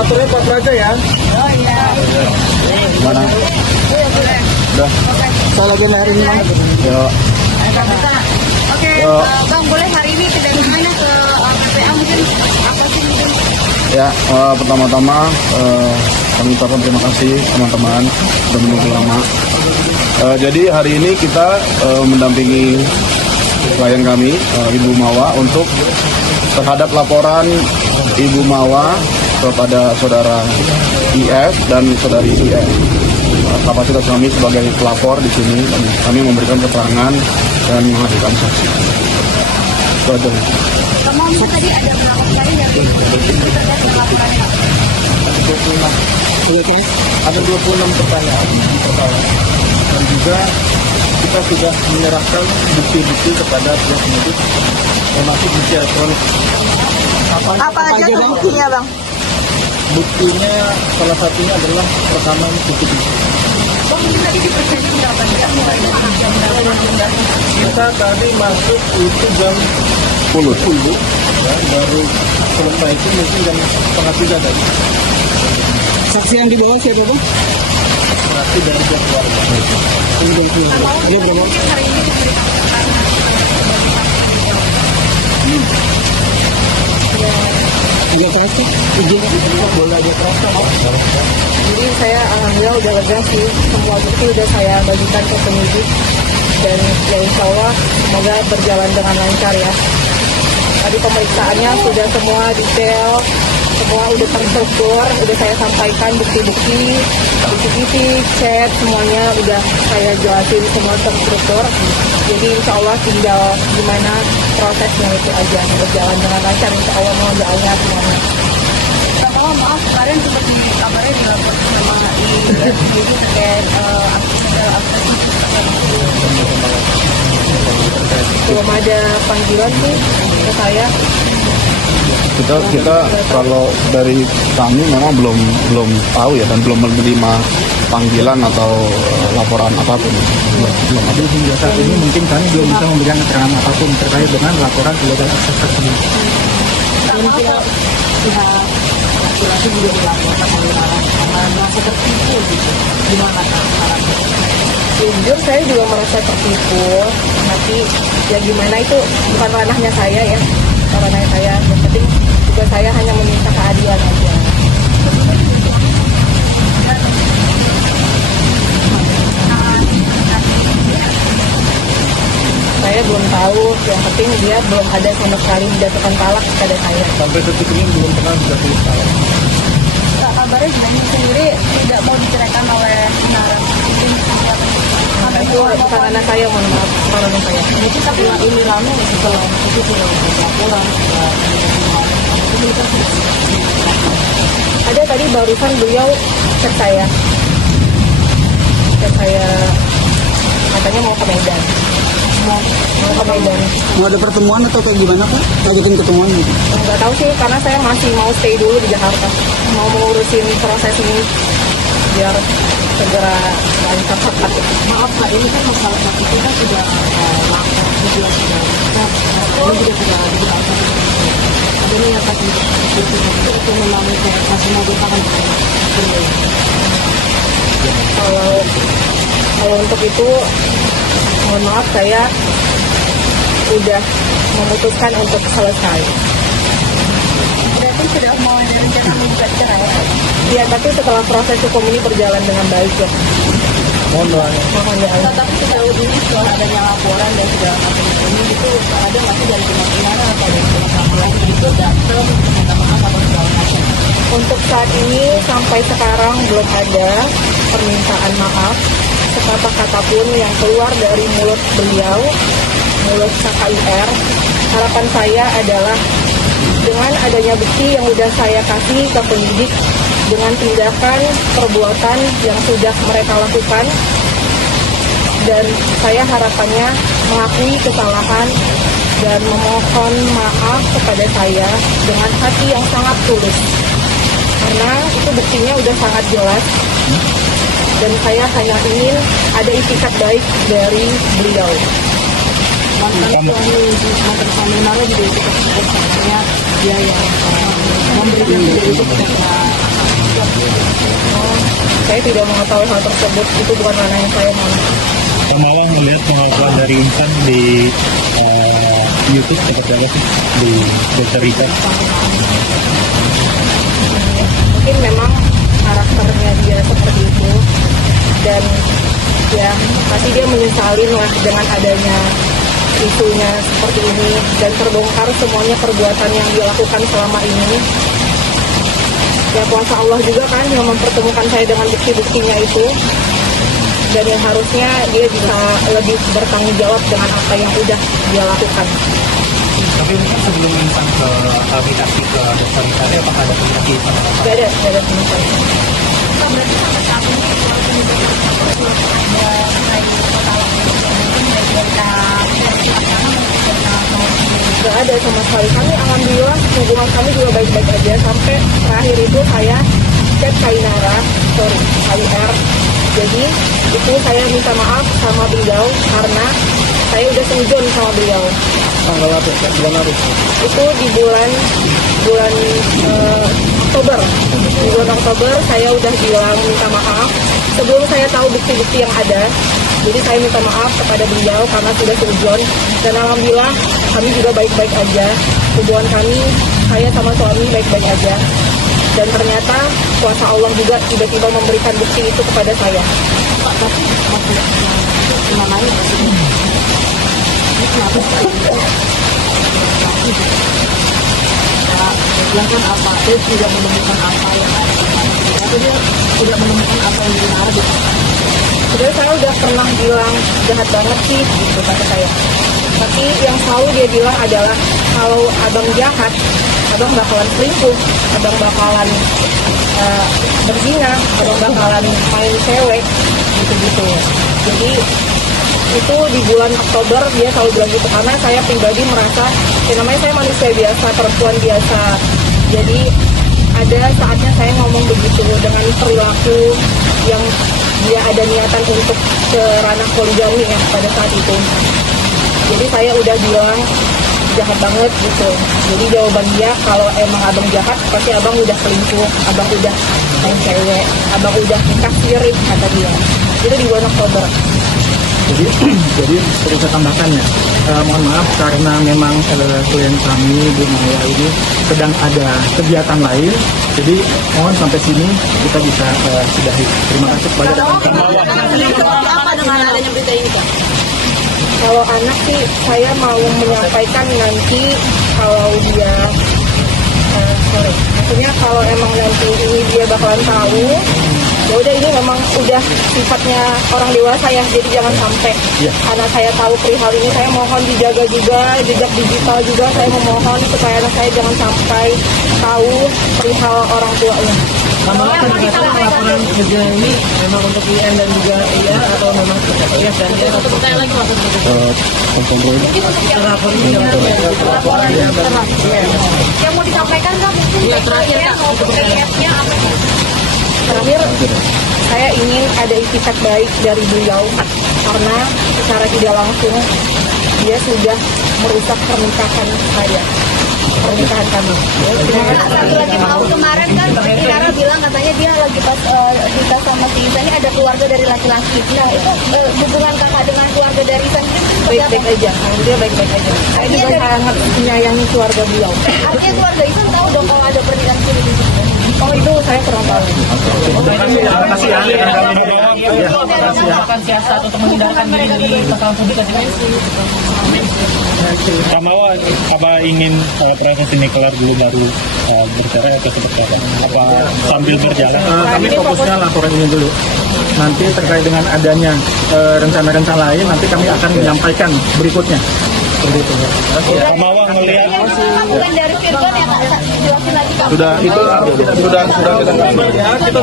Moderatornya Pak Praja ya. Oh iya. Mana? Udah. Saya lagi hari ini. Yuk. Oke, Bang, boleh hari ini kedatangannya ke KPA mungkin apa sih mungkin? Ya, pertama-tama kami ucapkan terima kasih teman-teman sudah menunggu lama. Jadi hari ini kita mendampingi klien kami, Ibu Mawa, untuk terhadap laporan Ibu Mawa kepada saudara IF dan saudari IF. Kapasitas kami sebagai pelapor di sini, dan kami memberikan keterangan dan menghadirkan saksi. Itu aja. Kamu tadi ada berapa kali yang terkait laporannya? Ada 26 pertanyaan dan juga kita sudah menyerahkan bukti-bukti kepada pihak penyidik termasuk bukti elektronik. Apa aja tuh buktinya, Bang? Buktinya salah satunya adalah rekaman CCTV. Bang, ini tadi diperiksa berapa jam? Mulai dari jam berapa? Kita tadi masuk itu jam 10 ya, baru selesai itu mungkin jam setengah 3 tadi. Saksi yang dibawa siapa, Bang? Saksi dari pihak keluarga. Dia berapa? Hari ini diberikan Agak keras sih. Izin Boleh aja keras kan? Jadi saya alhamdulillah udah lega sih, semua bukti udah saya bagikan ke penyidik dan ya insya Allah semoga berjalan dengan lancar ya. Tadi pemeriksaannya sudah semua detail, semua udah terstruktur, udah saya sampaikan bukti-bukti, CCTV, chat, semuanya udah saya jelasin semua terstruktur. Jadi insya Allah tinggal gimana prosesnya itu aja, berjalan dengan lancar, insya Allah mau doanya semuanya. Oh, maaf, kemarin seperti kabarnya dilaporkan sama jadi terkait Belum ada panggilan sih ke saya. Kita kalau dari kami memang belum tahu ya, dan belum menerima panggilan atau laporan apapun. Belum ada. hingga saat ini mungkin kami belum bisa memberikan keterangan apapun terkait dengan laporan illegal access tersebut. pihak laki-laki juga dilaporkan karena merasa tertipu gitu. Gimana caranya? Jujur saya juga merasa tertipu, tapi ya gimana itu bukan ranahnya saya ya, bukan ranahnya saya. Yang penting juga saya hanya meminta keadilan aja. Saya belum tahu, yang penting dia belum ada sama sekali menjatuhkan talak kepada saya. Sampai detik ini belum pernah dijatuhi talak. Kabarnya Junaidi sendiri tidak mau diceraikan oleh Nara. Itu bukan anak saya, mohon maaf, bukan anak saya. Mungkin tapi ini lama setelah itu sudah laporan. Ada tadi barusan beliau chat saya, katanya mau ke Medan. Mau ke Medan. Mau ada pertemuan atau kayak gimana, Pak? Ngajakin ketemuan gitu? Nggak tahu sih, karena saya masih mau stay dulu di Jakarta, mau mengurusin proses ini biar segera lancar cepat. Maaf Pak, ini kan masalah itu kan sudah lapor juga sudah ini juga sudah dilakukan. Ada niat tadi itu memang kayak masih mau dipakai. Kalau untuk itu, mohon maaf, saya udah memutuskan untuk selesai. Berarti sudah mau ada rencana membuat cerai. Ya, tapi setelah proses hukum ini berjalan dengan baik ya. Mohon doanya. Mohon ya Allah. Tapi sejauh ini setelah adanya laporan dan segala macam ini itu ada masih dari pihak Nara atau dari pihak laporan itu datang minta maaf atau segala macam. Untuk saat ini sampai sekarang belum ada permintaan maaf sekata-kata pun yang keluar dari mulut beliau, mulut KKIR. Harapan saya adalah dengan adanya bukti yang sudah saya kasih ke penyidik, dengan tindakan perbuatan yang sudah mereka lakukan, dan saya harapannya mengakui kesalahan dan memohon maaf kepada saya dengan hati yang sangat tulus, karena itu buktinya udah sangat jelas, dan saya hanya ingin ada itikat baik dari beliau. Mantan suami Nara juga ikut tersebut, katanya dia yang memberikan video itu kepada Saya tidak mengetahui hal tersebut, itu bukan ranah yang saya mau. Kemarin melihat pengakuan dari Insan di YouTube seperti apa sih di Dr. Rika? Mungkin memang karakternya dia seperti itu, dan ya pasti dia menyesalin lah dengan adanya isunya seperti ini dan terbongkar semuanya perbuatan yang dia lakukan selama ini. Ya kuasa Allah juga kan yang mempertemukan saya dengan bukti-buktinya itu, dan yang harusnya dia bisa lebih bertanggung jawab dengan apa yang udah dia lakukan. Tapi sebelum Insan ke aplikasi ke Dr. Rika, apakah ada komunikasi sama Gak ada komunikasi. Gak ada sama sekali. Kami alhamdulillah hubungan kami juga baik-baik aja, sampai terakhir itu saya chat Kainara, KIR. Jadi itu saya minta maaf sama beliau karena saya udah seujon sama beliau. Tanggal apa? Bulan apa? Itu di bulan Oktober. Di bulan Oktober saya udah bilang minta maaf sebelum saya tahu bukti-bukti yang ada. Jadi saya minta maaf kepada beliau karena sudah seujon, dan alhamdulillah kami juga baik-baik aja. Hubungan kami, saya sama suami baik-baik aja. Dan ternyata kuasa Allah juga tiba-tiba memberikan bukti itu kepada saya. Pak, tapi masih namanya dia kan apa, dia tidak menemukan apa yang ada, atau dia tidak menemukan apa yang benar di Sebenarnya saya udah pernah bilang jahat banget sih gitu kata saya. Tapi yang selalu dia bilang adalah kalau abang jahat, abang bakalan selingkuh, abang bakalan berzina, abang bakalan main cewek gitu-gitu. Jadi itu di bulan Oktober dia selalu bilang gitu, karena saya pribadi merasa ya namanya saya manusia biasa, perempuan biasa. Jadi ada saatnya saya ngomong begitu dengan perilaku yang dia ada niatan untuk ke ranah poligami ya pada saat itu. Jadi saya udah bilang jahat banget gitu. Jadi jawaban dia kalau emang abang jahat pasti abang udah selingkuh, abang udah main cewek, abang udah nikah siri kata dia. Itu di bulan Oktober. Jadi perlu saya tambahkan ya, mohon maaf karena memang klien kami Bu Maya ini sedang ada kegiatan lain, jadi mohon sampai sini kita bisa sudahi. Terima kasih kepada apa dengan adanya berita ini, Pak? Kalau anak sih saya mau menyampaikan nanti kalau dia maksudnya kalau emang nanti ini dia bakalan tahu, ya udah ini memang udah sifatnya orang dewasa ya, jadi jangan sampai karena saya tahu perihal ini, saya mohon dijaga juga jejak digital juga, saya memohon supaya anak saya jangan sampai tahu perihal orang tuanya. Laporan kerja ini memang untuk IN dan juga IA atau memang IS dan IA atau percaya lagi maksudnya? Mungkin untuk yang lapor ini laporan yang mau disampaikan kan mungkin terakhir untuk IS-nya apa? Terakhir, saya ingin ada itikat baik dari beliau karena secara tidak langsung dia sudah merusak pernikahan saya, pernikahan kami. Lagi mau kemarin kan Tiara bilang katanya dia lagi pas kita sama si Isa ini ada keluarga dari laki-laki. Nah itu hubungan kakak dengan keluarga dari Isa ini Baik-baik aja, dia baik-baik aja. Saya juga sangat menyayangi keluarga beliau. artinya keluarga Isa tahu dong kalau ada pernikahan siri di situ. Oh itu saya kurang tahu. Terima kasih ya. Melakukan siasat untuk menghindarkan diri dari keterangan publik kan? Pak Mawar, apa ingin proses ini kelar dulu baru bercerai atau seperti apa? Apa sambil berjalan? Kami fokusnya laporan ini dulu. Nanti terkait dengan adanya rencana-rencana lain, nanti kami akan menyampaikan berikutnya. Begitu. Pak Mawar melihat Bukan dari Virgon ya Kak, jelasin lagi Kak. Sudah kita